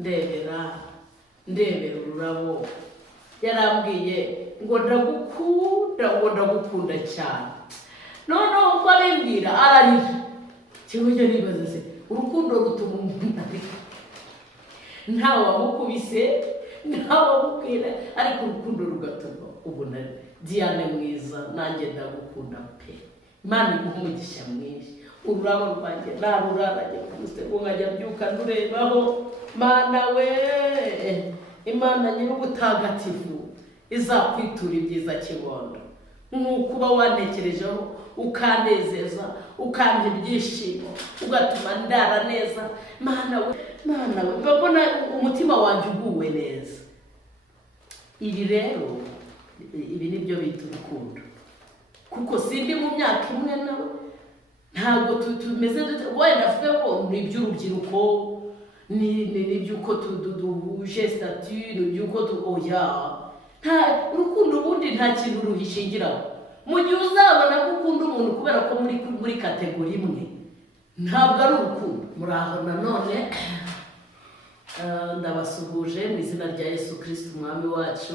ndebera ururabo yarambwiye ngo ndagukunda cyane noneho uko abimbwira ararira kimwe cyo nibaza se urukundo rutuma umuntu ariko ntawe wamukubise ntawe wamubwira ariko urukundo rugatuma ubona Diane mwiza nanjye ndagukunda pe Imana iguha umugisha mwinshi ururabo rwanjye naruraranye kumusego nkajya byuka ndurebaho Mana we Imana nyir'ubutagatifu izakwitura ibyiza kibondo nk'uko uba wanekerejeho ukanezeza ukampa ibyishimo ugatuma ndara neza Mana we mbona umutima wanjye uguwe neza. Ibi rero ibi nibyo bita urukundo kuko sindi mu myaka imwe nawe ntabwo tumeze wenda avuga ko ni iby'urubyiruko n'iby'uko duhuje statut n'iby'uko oya nta urukundo ubundi nta kintu ruhishingiraho mu gihe uzabona ko ukunda umuntu kubera ko muri kategori imwe ntabwo ari urukundo. Muraho nanone ndabasuhuje mu izina rya Yesu Kristo umwami wacu.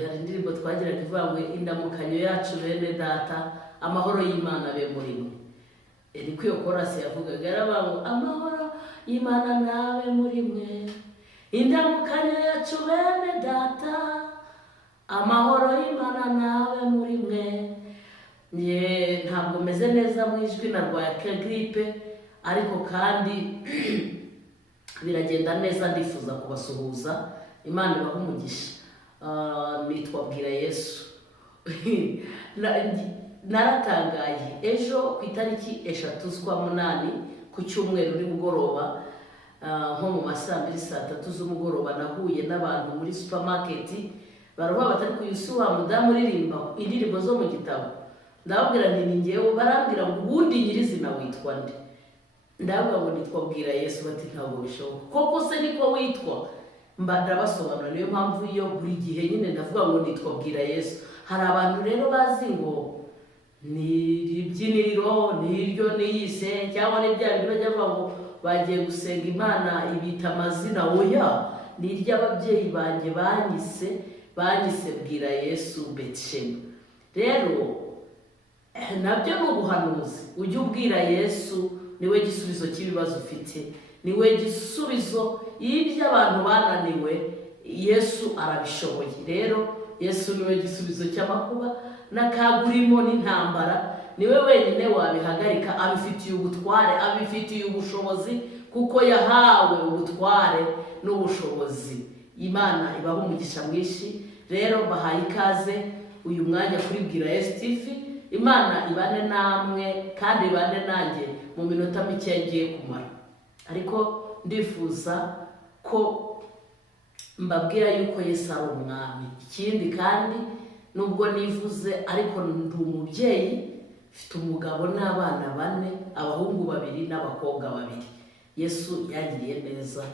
Hari indirimbo twagiraga ivuga ngo indamukanyo yacu bene data amahoro y'Imana abe muri mwe. Niko iyo korasi yavugaga yaravuga amahoro y'Imana nabe muri mwe indamukanyo yacu bene data amahoro y'Imana nabe muri mwe. Ntabwo meze neza mu ijwi narwaye gripe ariko kandi biragenda neza ndifuza kubasuhuza Imana ibahe umugisha. Nitwa Bwira Yesu. Naratangaye ejo ku itariki 3 z'ukwa munani ku cyumweru nimugoroba nko mu masaa 2-3 z'umugoroba nahuye n'abantu muri supermarket baruha batari kuyusu wa mudamu uririmba indirimbo zo mu gitabo. Ndababwira nti ni ngewe barambwira ngo ubundi nyirizina witwa nde ndavuga ngo nitwa Bwira Yesu bati ntabwo bishoboka koko se niko witwa ndabasobanura niyo mpamvu iyo buri gihe nyine ndavuga ngo nitwa Bwira Yesu. Hari abantu rero bazi ngo ni ibyiniriro niryo niyise cyangwa n'ibya bintu bajya bavuga ngo bagiye gusenga Imana ibita amazina oya ni iry'ababyeyi banjye banyise Bwira Yesu Betshema. Rero nabyo ni ubuhanuzi ujye ubwira Yesu niwe gisubizo cy'ibibazo ufite niwe gisubizo y'ibyo abantu bananiwe Yesu arabishoboye. Rero Yesu niwe gisubizo cy'amakuba n'akagurimo n'intambara niwe wenyine wabihagarika abifitiye ubutware abifitiye ubushobozi kuko yahawe ubutware n'ubushobozi. Imana ibaha umugisha mwinshi. Rero bahaye ikaze uyu mwanya kuri Bwira Yesu TV. Imana ibane namwe kandi ibane nanjye mu minota mike ngiye kumara ariko ndifuza ko mbabwira yuko Yesu ari umwami. Ikindi kandi nubwo nivuze ariko ndi umubyeyi mfite umugabo n'abana 4 abahungu 2 n'abakobwa 2. Yesu yagiriye neza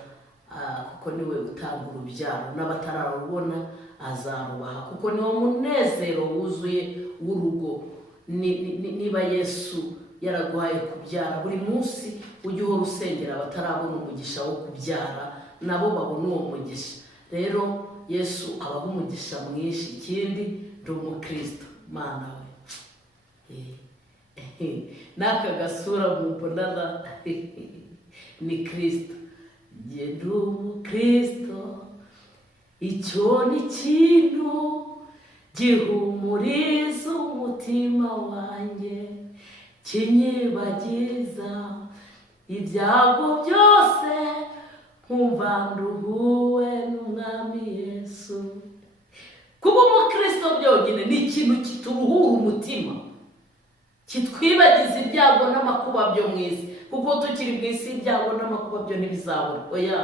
kuko niwe utanga urubyaro n'abatararubona azarubaha kuko niwo munezero wuzuye w'urugo. Niba Yesu yaraguhaye kubyara buri munsi ujye uhora usengera abatarabona umugisha wo kubyara nabo babona uwo mugisha. Rero Yesu abaha umugisha mwinshi. Ikindi ndi umukristo Mana we n'aka gasura mbonana ni Kristo. Ndi umukristo icyo ni ikintu gihumuriza umutima wanjye kinyibagiza ibyago byose nkumva nduhuwe n'umwami Yesu. Kuba umukristo byonyine ni ikintu kituruhura umutima kitwibagiza ibyago n'amakuba byo mu isi kuko tukiri mu isi ibyago n'amakuba byo ntibizabura oya.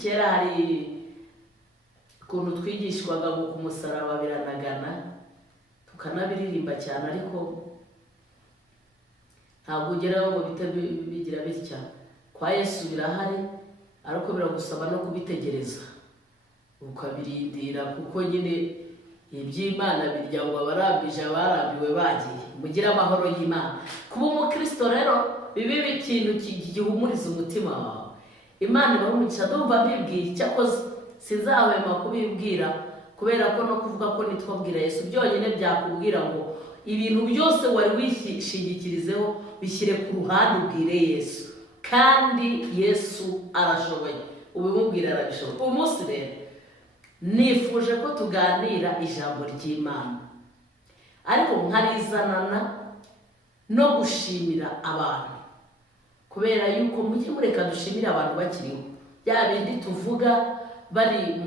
Kera hari ukuntu twigishwaga ngo ku musaraba biranagana tukanabiririmba cyane ariko ntabwo ugeraho ngo bite bigira bitya. Kwa Yesu birahari ariko biragusaba no kubitegereza ukabirindira kuko nyine iby'Imana birya ngo abarambije abarambiwe bagiye mugira amahoro y'Imana. Kuba umukristo rero bibe ikintu gihumuriza umutima wawe. Imana ibamugisha. Ndumva mbibwiye cyakoze sinzahwema kubibwira, kubera ko no kuvuga ko nitwabwira Yesu byonyine byakubwira ngo ibintu byose wari wishingikirizeho bishyire ku ruhande, ubwire Yesu, kandi Yesu arashoboye. Ubimubwira arabishoboye. Uyu munsi rero nifuje ko tuganira ijambo ry'Imana, ariko nkarizanana no gushimira abantu, kubera yuko mujye mureka dushimira abantu bakiriho. Bya bindi tuvuga bari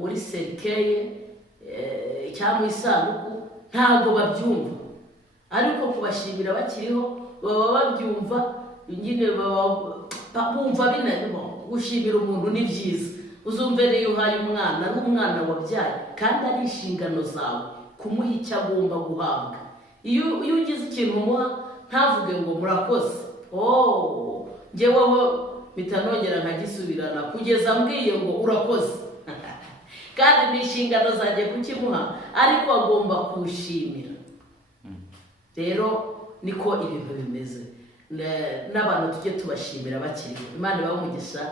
muri serikeye cyangwa isanduku ntabwo babyumva, ariko kubashimira bakiriho baba babyumva. Nyine bumva binarimo. Gushimira umuntu ni byiza. Uzumve rero uhaye umwana ari umwana wabyaye, kandi ari inshingano zawe kumuha icyo agomba guhabwa. Iyo ugize ikintu umuha ntavuge ngo murakoze, njyeweho bitanongera nkagisubirana kugeza mbwiye ngo urakoze kandi ni inshingano zanjye kukimuha, ariko agomba kuwushimira. Rero niko ibintu bimeze, n'abantu tujye tubashimira bakiriho. Imana ibamugisha.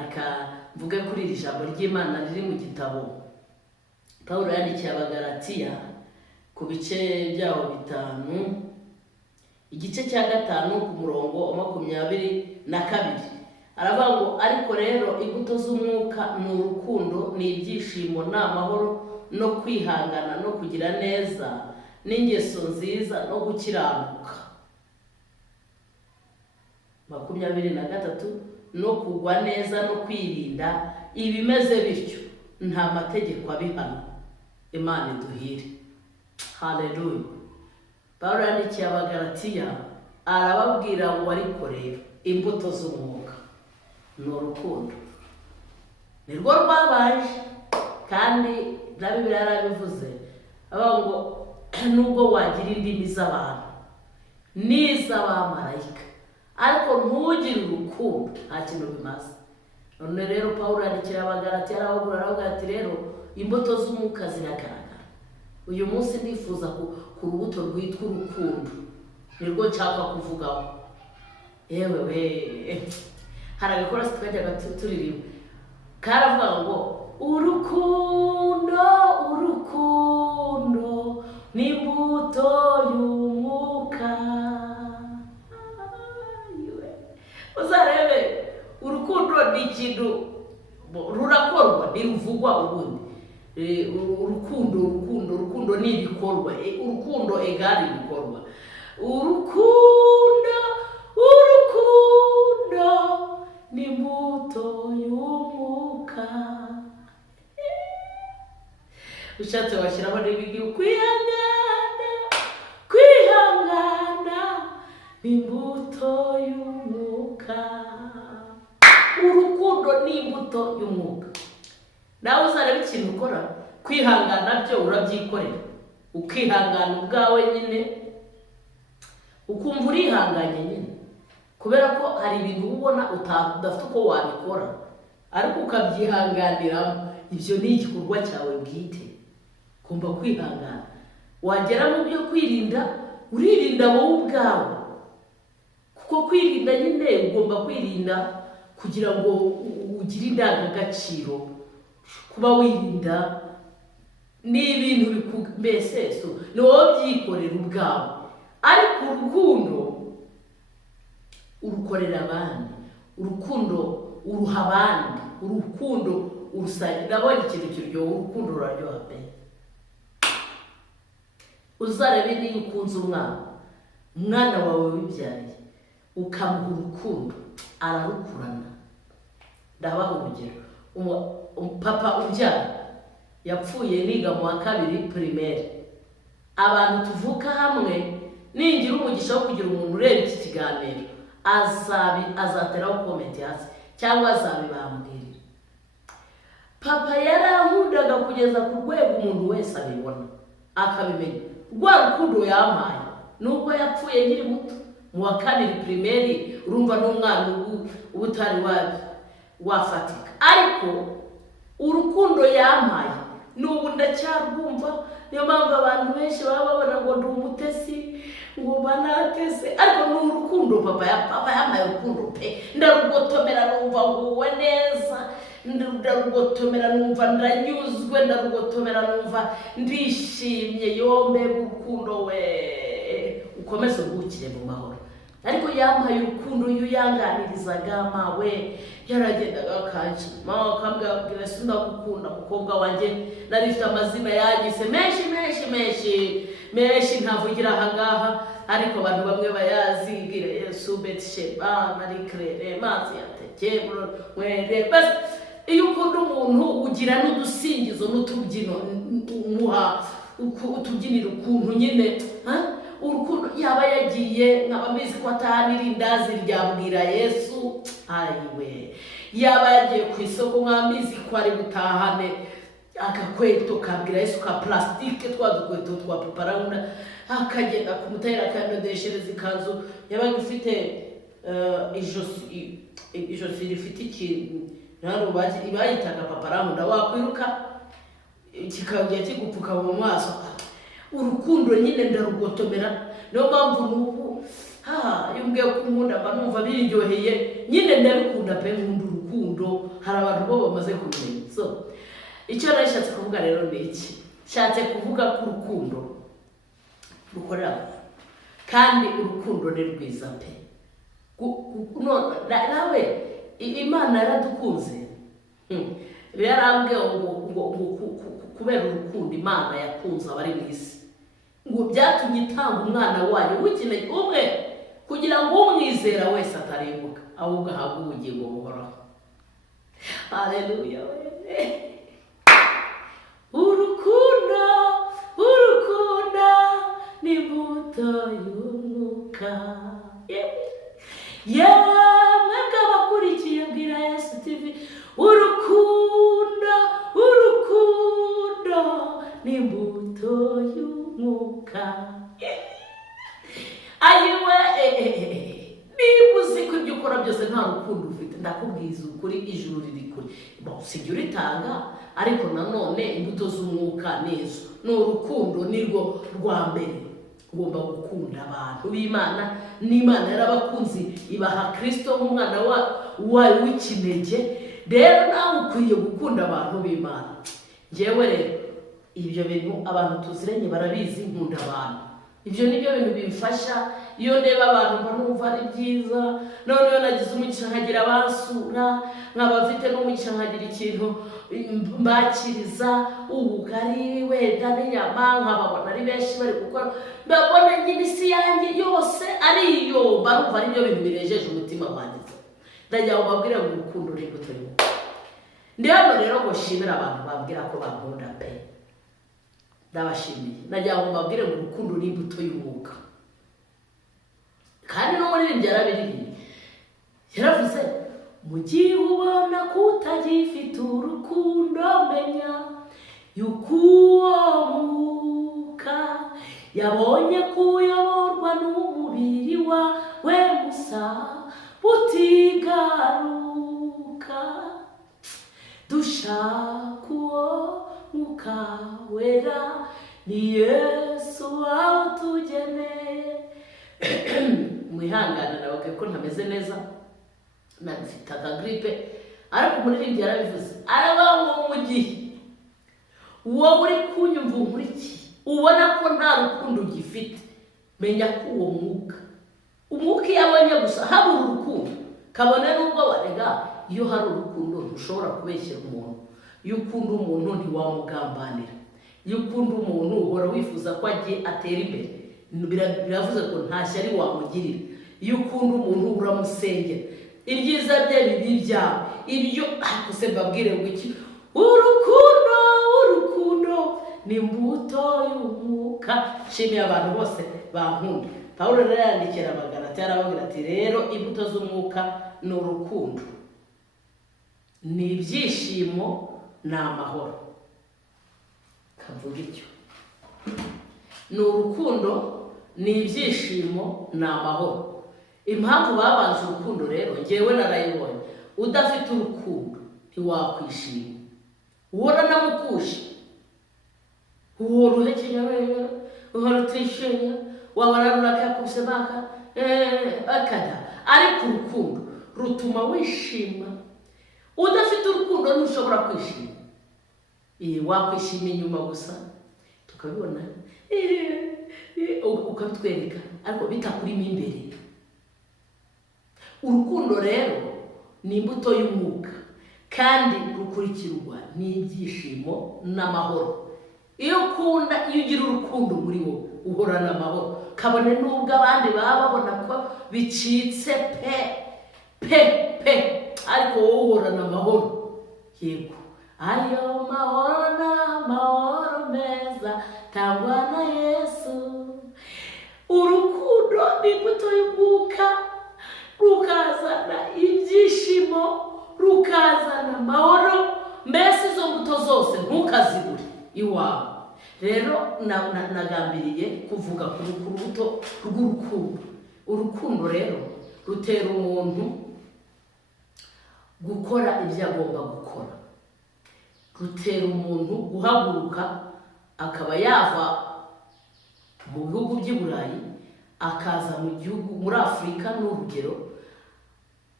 Reka mvuge kuri iri jambo ry'Imana riri mu gitabo Pawulo yandikiye Abagalatiya ku bice byaho 5, igice cya 5 ku murongo wa 22. Aravuga ngo ariko rero imbuto z'umwuka ni urukundo, ni ibyishimo, ni amahoro, no kwihangana, no kugira neza, n'ingeso nziza, no gukiranuka. 23, no kugwa neza no kwirinda. Ibimeze bityo nta mategeko abihana. Imana iduhire. Haleluya. Pawulo yandikiye Abagalatiya arababwira ngo ariko rero imbuto z'umwuka ni urukundo, nirwo rwabaje, kandi na Bibiliya yarabivuze avuga ngo nubwo wagira indimi z'abantu n'iz'abamarayika, ariko ntugire urukundo nta kintu bimaze. None rero Pawulo yandikira Abagalatiya aravuga ati rero imbuto z'umwuka ziragaragara. Uyu munsi ndifuza ku rubuto rwitwa urukundo, nirwo nshaka kuvugaho. Yewe hari agakorasi twajyaga turirimba karavuga ngo urukundo urukundo ni imbuto y'umwuka. Uzarebe urukundo ni ikintu rurakorwa, ntiruvugwa ubundi. Urukundo ni ibikorwa. Urukundo egari ibikorwa. Urukundo ni imbuto y'umwuka. Ushatse washyiraho n'ibigi kwihangana ni imbuto y'umwuka. Urukundo ni imbuto y'umwuka. Nawe uzareba ikintu ukora, kwihangana byo urabyikorera, ukihangana ubwawe nyine, ukumva urihanganye nyine, kubera ko hari ibintu ubona udafite uko wabikora, ariko ukabyihanganiramo. Ibyo ni igikorwa cyawe bwite, kumva kwihangana. Wagera mu byo kwirinda, uririnda wowe ubwawe, kuko kwirinda nyine ugomba kwirinda kugira ngo ugire indangagaciro. Kuba wirinda ni ibintu mbese ni wowe byikorera ubwawe, ariko urukundo urukorera abandi, urukundo uruha abandi, urukundo urusangira. Nabonye ikintu kiryoha, urukundo ruraryoha pe. Uzarebe niba ukunze umwana wawe wibyaye ukamuha urukundo, ararukurana. Ndabaha urugero, papa ubyara yapfuye niga mu wa 2 primaire. Abantu tuvuka hamwe, ningira umugisha wo kugira umuntu ureba iki kiganiro azateraho comment hasi cyangwa azabibambwirira. Papa yarankundaga kugeza ku rwego umuntu wese abibona akabimenya. Rwa rukundo yampaye nubwo yapfuye nkiri muto mu wa 2 primaire, urumva n'umwana ubutari wafatika, ariko urukundo yampaye n'ubu ndacyarwumva. Niyo mpamvu abantu benshi baba babona ngo ndi umutesi, ngo banatese ariko ni urukundo papa yamaye urukundo pe ndarugotomera numva nguwe neza ndarugotomera numva ndanyuzwe ndarugotomera numva ndishimye yombe urukundo we ukomeze ubukire mu mahoro ariko yamaye urukundo yuyanganirizaga mawe yaragendaga akajima akambwira sindagukunda mukobwa wanjye narifite amazina yagise menshi ntavugira ahangaha ariko abantu bamwe bayazi bwira Yesu Betsheba Marie Claire Mazi yateke mwere bas iyo ukunda umuntu ugira n'udusingizo n'utubyino umuha utubyinira ukuntu nyine urukundo yaba yagiye nk'abamizi ko atahanira indazi ryabwira Yesu ayiwe yaba yagiye ku isoko nk'amizi ko ari gutahane agakweto kabwira Yesu ka plastike twadukweto twa paparanguna akagenda kumutera akandodeshereza ikanzu yabaga ifite ijosi rifite ikintu naro bayitaga paparanguna wakwiruka kikajya kigupfuka mu maso urukundo nyine ndarugotomera niyo mpamvu n'ubu yumbwiye ko nkunda mba numva biryoheye nyine ndabikunda pe nkunda urukundo hari abantu bo bamaze kumenya so icyo nashatse kuvuga rero ni iki nshatse kuvuga ko urukundo rukorera kandi urukundo ni rwiza pe nawe Imana yaradukunze yarambwiye ngo kubera urukundo Imana yakunze abari mu isi ngo byatumye itanga umwana wayo w'ikinege umwe kugira ngo umwizera wese atarimbuka ahubwo ahabwe ubugingo buhoraho. Haleluya. Urukundo ni imbuto y'umwuka. Mwebwe abakurikiye Bwira Yesu TV, urukundo ni imbuto y'umwuka. Ayiwe niba uzi ko ibyo ukora byose nta rukundo ufite, ndakubwiza ukuri, ijuru riri kure. Usibye uritanga, ariko nanone imbuto z'umwuka nizo. Ni urukundo nirwo rwa mbere. Ugomba gukunda abantu b'Imana, n'Imana yarabakunze ibaha Kristo nk'umwana wayo w'ikinege. Rero nawe ukwiye gukunda abantu b'Imana. Njyewe rero ibyo bintu abantu tuziranye barabizi, nkunda abantu. Ibyo nibyo bintu bimfasha iyo ndeba abantu mba numva ari byiza. None iyo nagize umugisha nkagira abasura, nkaba mfite n'umugisha nkagira ikintu mbakiriza, ubugari wenda n'inyama, nkababona ari benshi bari gukora, mbabona nyine isi yanjye yose ari iyo, barumva ari byo bintu binejeje umutima wanjye. Ndagira ngo mbabwire ngo urukundo ni imbuto y'umwuka. Ndi hano rero ngo nshimire abantu bambwira ko bankunda pe. Ndabashimiye. Ndagira ngo mbabwire ngo urukundo ni imbuto y'umwuka. Kandi no muri ibyo yarabiririmye. Yaravuze, mu gihe ubona ko utagifite urukundo, menya yuko uwo mwuka yabonye kuyoborwa n'umubiri wawe gusa utigaruka. Dushaka uwo mwuka wera, ni Yesu wawutugeneye. Mwihangane nababwiye ko ntameze neza, nafite agagripe, ariko umuririmbyi yarabivuze, aravuga ngo mu gihe wowe uri kunyumva unkurikiye ubona ko nta rukundo ugifite, menya ko uwo umwuka iyo abonye gusa habura urukundo, kabone n'ubwo warega. Iyo hari urukundo ntushobora kubeshyera umuntu. Iyo ukunda umuntu ntiwamugambanira. Iyo ukunda umuntu uhora wifuza ko agiye atera imbere. Biravuze ko nta shyari wamugirira. Iyo ukunda umuntu uramusengera, ibyiza bye bibi byawe. Ibyo akose mbabwire ngo iki, urukundo ni imbuto y'umwuka. Nshimiye abantu bose bankunda. Pawulo rero yandikira Abagalatiya arababwira ati, rero imbuto z'umwuka ni urukundo, ni ibyishimo, ni amahoro. Kavuga icyo, ni urukundo, ni ibyishimo, ni amahoro. Impamvu babanze urukundo rero njyewe narayibonye. Udafite urukundo ntiwakwishima. Uhora namukushe, uhora uhekenya wewe, uhora utishenya, wabona runaka yakubise baka akada, ariko urukundo rutuma wishima. Udafite urukundo ntushobora kwishima. Wakwishima inyuma gusa tukabibona ukabitwereka ariko bitakurimo imbere. Urukundo rero ni imbuto y'umwuka kandi rukurikirwa n'ibyishimo n'amahoro. Iyo ugira urukundo muri wowe uhorana amahoro, kabone nubwo abandi baba babona ko bicitse ariko wowe uhorana amahoro. Yego, ayo mahoro n'amahoro meza tangwa na Yesu. Urukundo ni imbuto y'umwuka, rukazana ibyishimo, rukazana amahoro. Mbese izo mbuto zose ntukazibure iwawe. Rero nagambiriye kuvuga ku rubuto rw'urukundo. Urukundo rero rutera umuntu gukora ibyo agomba gukora. Rutera umuntu guhaguruka akaba yava mu bihugu by'i Burayi akaza mu gihugu muri Afurika n'urugero,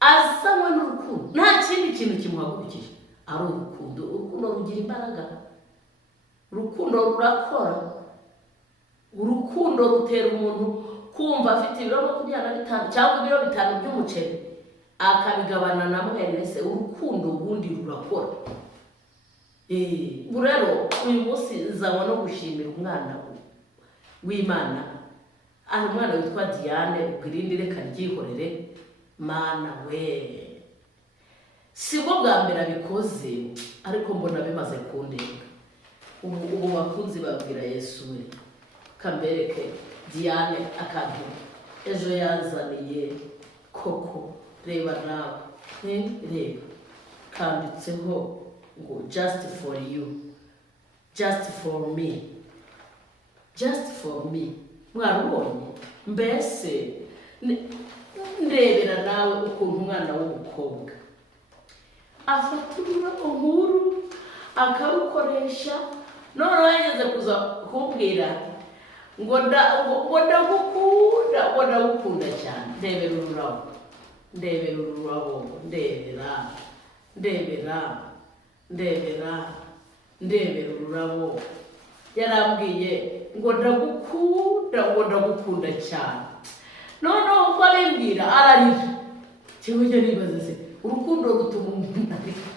azanywe n'urukundo. Nta kindi kintu kimuhagurukije ari urukundo. Urukundo rugira imbaraga, urukundo rurakora. Urukundo rutera umuntu kumva afite ibiro 25 cyangwa ibiro 5 by'umuceri akabigabana na mwene se. Urukundo ubundi rurakora. Rero uyu munsi nzaba no gushimira umwana w'Imana, ari umwana witwa Diane. Ubwirinde reka ryihorere mana we, sibwo bwa mbere abikoze ariko mbona bimaze kundenga. Ubu bakunzi babwira Yesu we, kambereke Diane akantu ejo yazaniye koko. Reba nawe, reba kanditseho ngo just for you, just for me, just for me. Mwarubonye? Mbese ndebera nawe ukuntu umwana w'umukobwa afatura nkuru akarukoresha. None yageze kuza kumbwira ngo ndagukunda cyane. Ndebera ururabo, ndebera ururabo. Yarambwiye ngo ndagukunda cyane. None uko abimbwira ararira. Cyangwa nibaza se urukundo rutuma umuntu arira.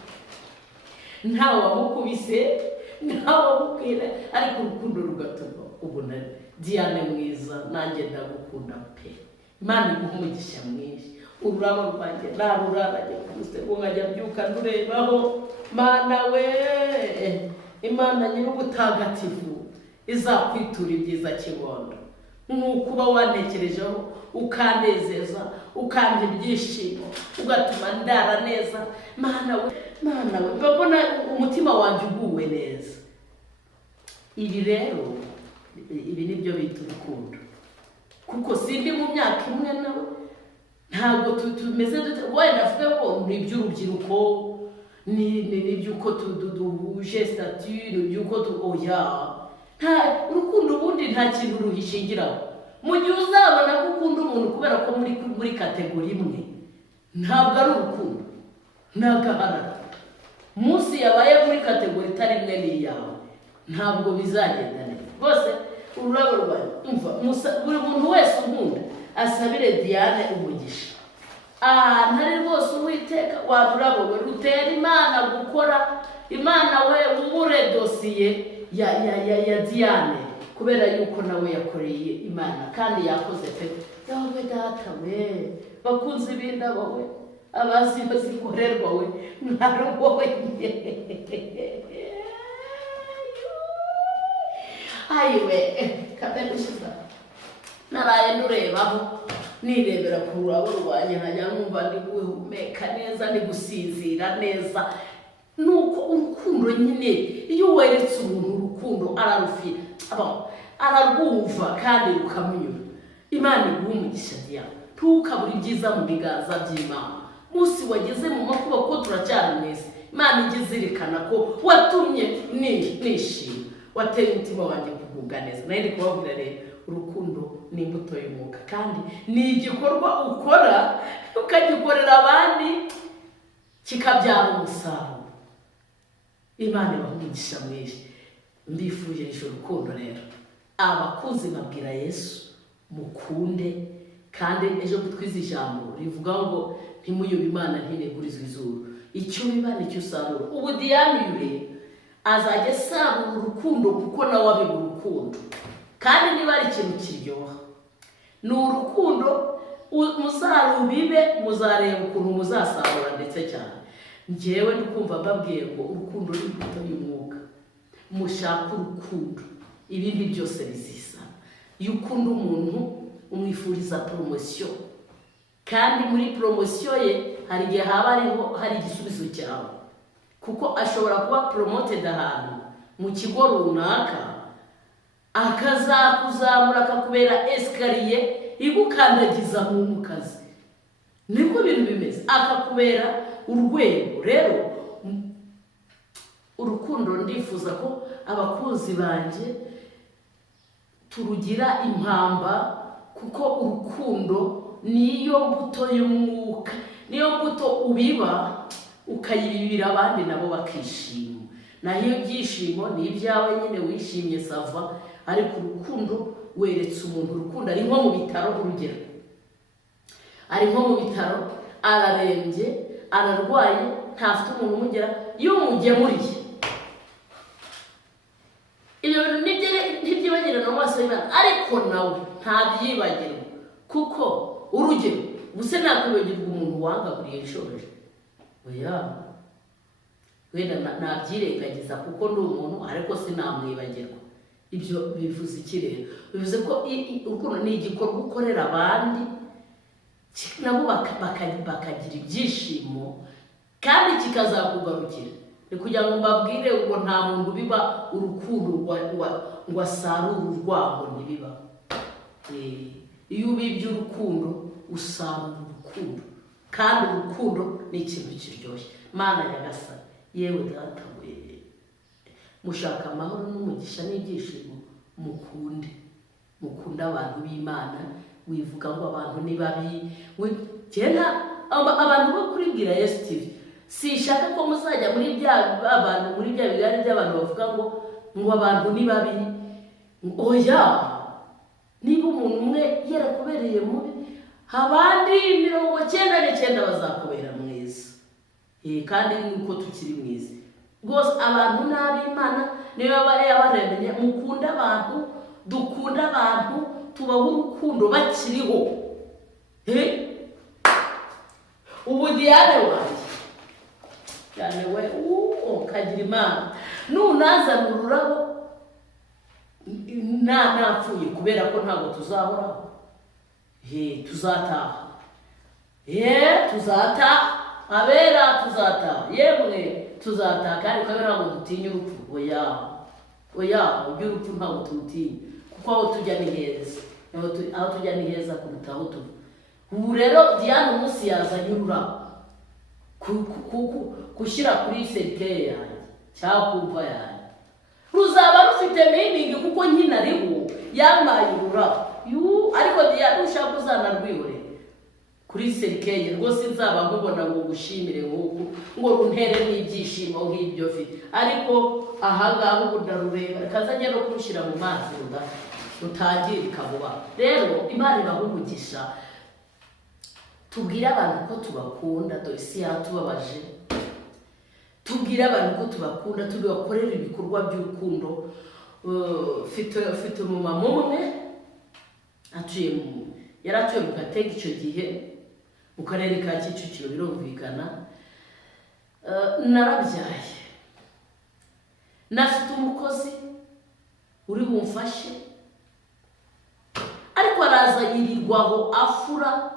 Ntawe wamukubise, ntawe wamubwira, ariko urukundo rugatuma ubona Diane mwiza. Nanjye ndagukunda pe. Imana iguha umugisha mwinshi. Ururabo rwanjye naruraranye kuse ngo nkajya byuka ndurebaho. Mana we, Imana nyir'ubutagatifu izakwitura ibyiza kibondo. Nukuba wanekerejeho ukanezeza, ukanda ibyishimo, ugatuma ndara neza. Mana we, babona umutima wanjye uguwe neza. Ibi rero, ibi nibyo bita urukundo. Kuko sindi mu myaka imwe nawe, ntabwo tumeze wenda avuga ngo ni iby'urubyiruko, ni iby'uko duhuje statut, iby'uko oya. Nta urukundo ubundi nta kintu ruhishingiraho. Mu gihe uzabona ko ukunda umuntu kubera ko muri kategori imwe, ntabwo ari urukundo, nagaharara. Munsi yabaye muri kategori itari imwe n'iyawe, ntabwo bizagenda neza. Rwose ururabo rwawe umva, buri muntu wese unkunda asabire Diane umugisha. Ntari rwose Uwiteka warurabo we rutera Imana gukora. Imana we ubure dosiye ya Diane kubera yuko nawe yakoreye Imana kandi yakoze pe. Yawe data we, bakunze ibinda bawe, abazi bazikorerwa we, mwarubonye. Ayiwe kabedushiza naraye nurebaho, nirebera ku rurabo rwanjye nkajya numva ndi guhumeka neza, ndi gusinzira neza. Nuko urukundo nyine iyo weretse umuntu urukundo ararwumva kandi rukamunyura. Imana iguha umugisha Diane, ntukabure ibyiza mu biganza by'Imana. Munsi wageze mu makuba ko turacyari neza, Imana igizirikana ko watumye nishima, wateye umutima wanjye kugubwa neza. Naye ndi kubabwira rero urukundo ni imbuto y'umwuka, kandi ni igikorwa ukora ukagikorera abandi kikabyara umusaruro. Imana ibaha mwinshi. Mbifuje urukundo rero. Abakunzi babwira Yesu mukunde, kandi ejo twize ijambo rivuga ngo ntimuyobe Imana ntinegurizwe izuru. Icyo biba nicyo usarura. Ubu Diane yure azajya asarura urukundo kuko nawe abiba urukundo, kandi niba ari ikintu kiryoha ni urukundo. Muzarubibe, muzareba ukuntu muzasarura ndetse cyane. Njyewe ndikumva mbabwiye ngo urukundo ni imbuto y'umwuka. Mushaka urukundo, ibindi byose bizisa. Iyo ukunda umuntu umwifuriza promosiyo, kandi muri promosiyo ye hari igihe hari igisubizo cyawe, kuko ashobora kuba promoted ahantu mu kigo runaka, akazakuzamura akakubera esikariye igukandagiza mu kazi. Niko ibintu bimeze, akakubera urwego. Rero urukundo ndifuza ko abakunzi banjye turugira impamba, kuko urukundo niyo mbuto y'umwuka, niyo mbuto ubiba ukayibibira abandi nabo bakishima. Naho iyo byishimo ni ibyawe nyine wishimye sava, ariko urukundo weretse umuntu urukundo. Ari nko mu bitaro, urugero ari nko mu bitaro, ararembye, ararwaye, ntafite umuntu umugera, iyo umugemuriye ibyo bintu ntibyibagirana mu maso y'Imana, ariko nawe ntabyibagirwa. Kuko urugero ubuse nakwibagirwa umuntu wangaguriye inshoje, oya wenda nabyirengagiza kuko ndi umuntu, ariko sinamwibagirwa. Ibyo bivuze iki rero? Bivuze ko urukundo ni igikorwa ukorera abandi, nabo bakagira ibyishimo, kandi kikazakugarukira. Ni kugira ngo mbabwire ngo nta muntu biba urukundo ngo asarure urwango, ntibiba. Iyo ubibye urukundo usarura urukundo, kandi urukundo ni ikintu kiryoshye. Mana Nyagasani, yewe data we, mushaka amahoro n'umugisha n'ibyishimo, mukunde abantu b'Imana. Wivuga ngo abantu ni babi, abantu bo kuribwira Yesu TV, sishaka ko muzajya muri bya bigari by'abantu bavuga ngo abantu ni babi. Oya, niba umuntu umwe yarakubereye mubi, abandi 99 bazakubera mwiza. Kandi nuko tukiri mwiza rwose. Abantu n'ab'Imana niba yabaremeye, mukunda abantu, dukunda abantu, tubaho urukundo bakiriho. Ubu Diane wanjye cyane we kagira Imana, nunazana ururabo napfuye, kubera ko ntabwo tuzahoraho. Tuzataha, tuzataha, abera tuzataha, yemwe tuzataha, kandi kabera ngo dutinye urupfu. Oya ujye urupfu ntabwo turutinya, kuko aho tujya ni heza. Aho tujya ni heza kuruta aho tuva. Ubu rero Diane umunsi yazanye ururabo gushyira kuri serikeye yanjye cyangwa kumva yanjye, ruzaba rufite meaning, kuko nyine ariho yamaye ururabo. Ariko Diane ushaka uzanarwihore kuri serikeye, rwose nzaba nkubona ngo gushimire ngo runtere n'ibyishimo nk'ibyo mfite. Ariko ahangaha ubu ndarureba, kazajya no kurushyira mu mazi rutangirika vuba. Rero Imana ibaha umugisha. Tubwire abantu ko tubakunda, dore isi yatubabaje. Tubwire abantu ko tubakunda, tubakorera ibikorwa by'urukundo. Ufite umumama umwe yari atuye mu Gatega icyo gihe, mu karere ka Kicukiro, birumvikana. Narabyaye, nafite umukozi uri bumfashe, ariko araza yirirwaho afura,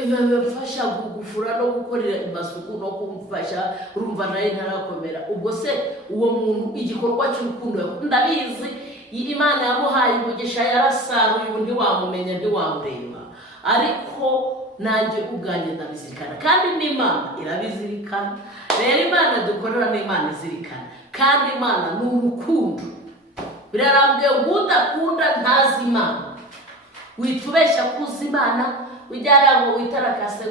bafasha gufura no gukorera amasuku no kumfasha. Urumva naye ntarakomera. Ubwo se uwo muntu igikorwa cy'urukundo ndabizi, Imana yamuhaye umugisha, yarasaruye, ubu ntiwamumenya ntiwamureba, ariko nanjye ubwanjye ndabizirikana, kandi n'Imana irabizirikana. Rero Imana dukorera n'Imana izirikana, kandi Imana ni urukundo. Birarambye ngo udakunda ntazi Imana. witubesha kuza Imana ujyana ngo witarakase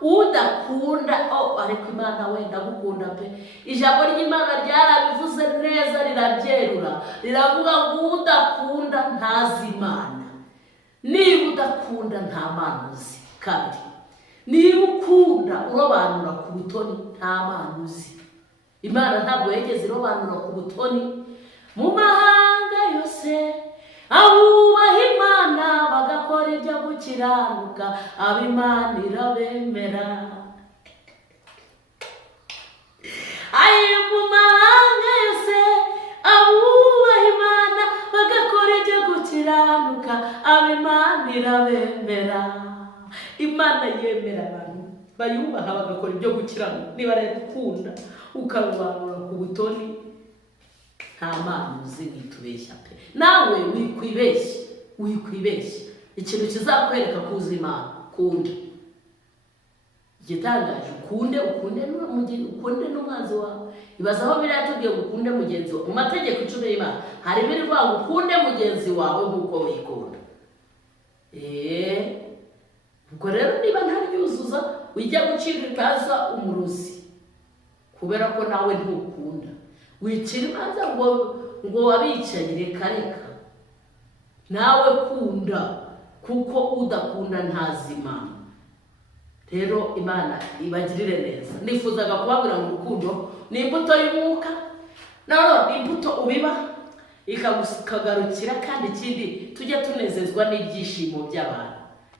udakunda ariko Imana wenda gukunda pe. Ijambo ry'Imana ryarabivuze neza rirabyerura riravuga ngo udakunda ntazi Imana. Niba udakunda nta Mana uzi, kandi niba ukunda urobanura ku butoni nta Mana uzi. Imana ntabwo yigeze irobanura ku butoni. Mu mahanga yose abubaha Imana bagakora ibyo gukiranuka ab'Imana irabemera. Mu mahanga yose abubaha Imana bagakora ibyo gukiranuka ab'Imana irabemera. Imana yemera abantu bayubaha bagakora ibyo gukiranuka. Niba rero ukunda ukarobanura ku butoni nta Mana uzi, witubeshya pe. Nawe wikwibeshya ikintu kizakwereka kuza Imana. Kunda igitangaje, ukunde n'umwanzi wawe. Ibaza aho biriya tubwiye ngo ukunde mugenzi wawe. Mu mategeko 10 y'Imana hari birivuga ngo ukunde mugenzi wawe nk'uko wikunda. Ubwo rero niba ntaryuzuza wijya gucira ikaza umuruzi kubera ko nawe ntukunda. Wicira imanza ngo wabicaye, reka nawe kunda, kuko udakunda ntazi Imana. Rero Imana ibagirire neza. Nifuzaga kubabwira ngo urukundo ni imbuto y'umwuka, ni imbuto ubiba ikagarukira, kandi ikindi tujye tunezezwa n'ibyishimo by'abantu.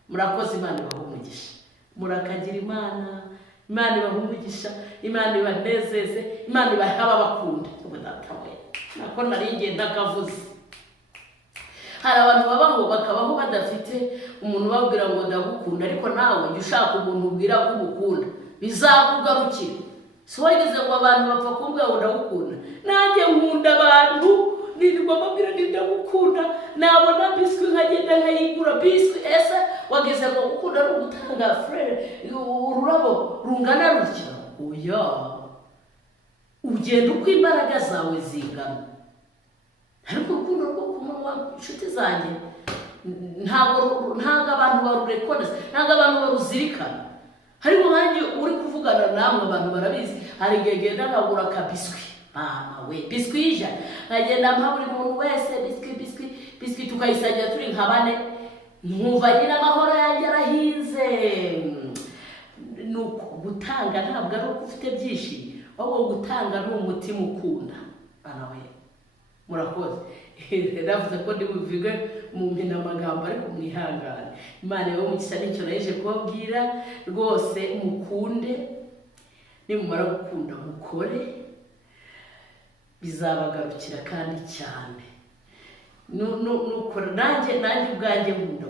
Murakoze, Imana ibahe umugisha. Murakagira Imana ibahe umugisha, Imana ibanezeze, Imana ibahe ababakunda. Nako nari ngenda kavuze. Hari abantu bakabaho badafite umuntu babwira ngo ndagukunda, ariko nawe jya ushaka umuntu ubwira ko umukunda, bizakugarukira. Si wageze ngo abantu bapfa kumbwira ngo ndagukunda. Nanjye nkunda abantu, nirirwa babwira ngo ndagukunda, nabona biswi nkagenda nkayigura biswi. Ese wageze ngo gukunda ari ugutanga ururabo rungana rutya? Oya, ugenda uko imbaraga zawe zingana. Ariko urukundo rwo kumunwa, inshuti zanjye, ntabwo abantu barurekoneza, ntabwo abantu baruzirikana. Harimo nkanjye uri kuvugana namwe, abantu barabizi. Hari igihe ngenda nkagura akabiswi, mama we, biswi y'ijana, nkagenda mpa buri muntu wese biswi, tukayisangira turi nka 4. Nkumva nyine amahoro yanjye arahinze. Nuko gutanga ntabwo ari uko ufite byinshi, ahubwo gutanga ni umutima ukunda. Bana we, murakoze. Ndavuze ko ndi buvuge mu mpina amagambo, ariko mwihangane. Imana yo mugisha nicyo naje kubabwira. Rwose mukunde, nimumara gukunda mukore, bizabagarukira kandi cyane. Nuko nanjye ubwanjye nkunda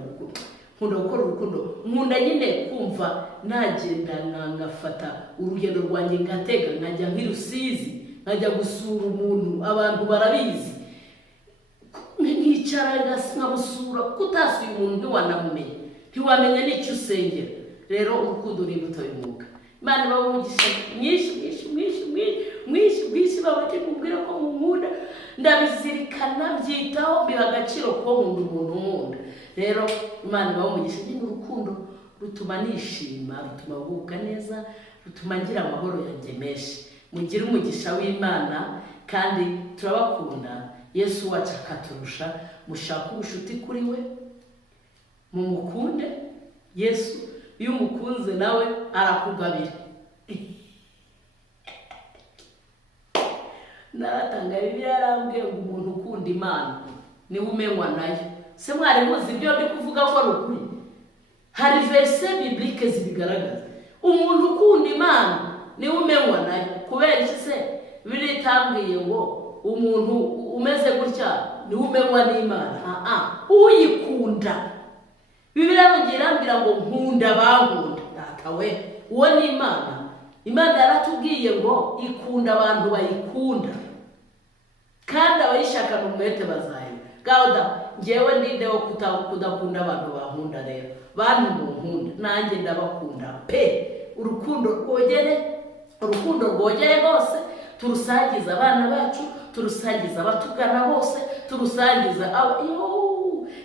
gukora urukundo. Nkunda nyine kumva nagenda ngafata urugendo rwanjye ngatega nkajya nk'irusizi, nkajya gusura umuntu. Abantu barabizi, nkicara nkamusura, kuko utasuye umuntu ntiwamenya n'icyo usengera. Rero urukundo ni imbuto y'umwuka. Imana ibahe umugisha mwinshi babati kumbwira ko nkunda. Ndabizirikana, byitaho, biha agaciro ko nkunda umuntu nkunda. Rero Imana ibahe umugisha. Urukundo rutuma nishima, rutuma ngubwa neza, rutuma ngira amahoro yanjye menshi. Mugire umugisha w'Imana, kandi turabakunda. Yesu wacu akaturusha. Mushaka ubushuti kuri we, mumukunde. Yesu iyo umukunze nawe arakugabira. Naratanga Bibiliya yarambwiye ngo umuntu ukunda Imana niwe umenywa nayo. Se mwari muzi ibyo ndi kuvuga ko ari ukuri? Hari verse biblique zibigaragaza. Umuntu ukunda Imana niwe umenywa nayo. Kubera iki se Bibiliya itambwiye ngo umuntu umeze gutya niwe umenywa n'Imana? Uyikunda. Bibiliya irambwira ngo nkunda bankunda. Datawe, uwo ni Imana. Imana yaratubwiye ngo ikunda abantu bayikunda, kandi abayishaka n'umwete bazayo. Gauda, ngewe ndinde wo kudakunda abantu bankunda. Rero bantu munkunda, nanjye ndabakunda pe. Urukundo rwogere hose, turusangiza abana bacu, turusangiza abatugana bose, turusangiza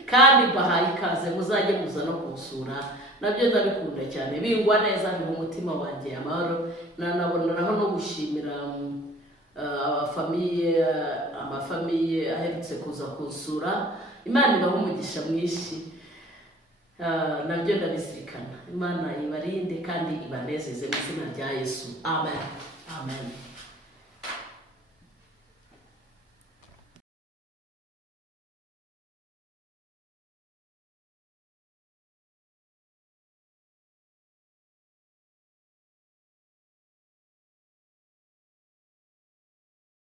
kandi bahaye ikaze muzajye muza no kunsura, nabyo ndabikunda cyane, bingwa neza mu mutima wanjye amahoro. Nanaboneraho no gushimira amafamiye aherutse kuza kunsura. Imana ibahe umugisha mwinshi, nabyo ndabizirikana. Imana ibarinde kandi ibanezeze mu izina rya Yesu, amen, amen.